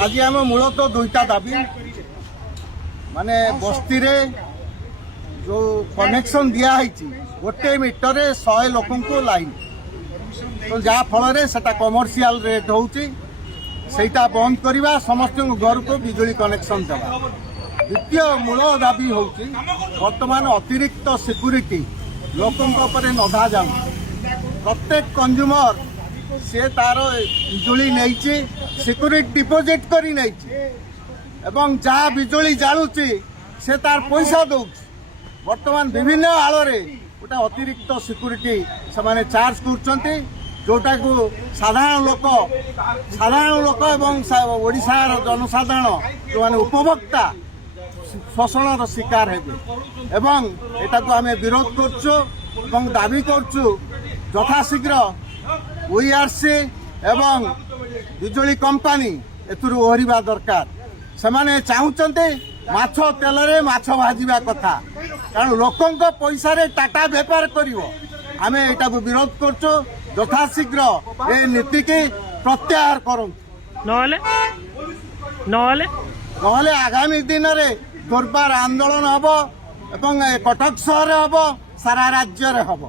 आज आम मूलतः दुईटा दाबी माने बस्ती रे जो कनेक्शन दिखाई गोटे मीटर 100 लोक को लाइन तो जहाँ फल से कमर्शियल रेट होटा बंद करवा समस्त घर को बिजुली कनेक्शन देवा। द्वितीय मूल दाबी हूँ बर्तमान अतिरिक्त सिक्यूरीटी लोकों नधा जाऊ प्रत्येक कंज्यूमर से तार बिजुली नहीं सिक्यूरीटी डिपोजिट करी नहीं एवं जहाँ बिजुली जालुची से तार पैसा दौ बर्तमान विभिन्न आलोरे गोटे अतिरिक्त सिक्यूरीटी से माने चार्ज कर जोटा को साधारण लोक एवं ओडिशार जनसाधारण जो माने उपभोक्ता शोषण शिकार हेबे एवं एटा को आमे विरोध करछु एवं दाबी करछु यथाशीघ्र ओईआरसी एवं बिजुली कंपनी एथुरु ओहरिबा दरकार। सेमाने चाहुचंते माछ तेलरे माछ भाजिबा कथा कारण लोकंक पैसा रे टाटा व्यापार करिवो आमे एटा को विरोध करछु यथाशीघ्र ए नीति के प्रत्याहार करन नहले आगामी दिन रे दुर्बार आंदोलन हबो एवं कटक शहर हबो सारा राज्य रे हबो।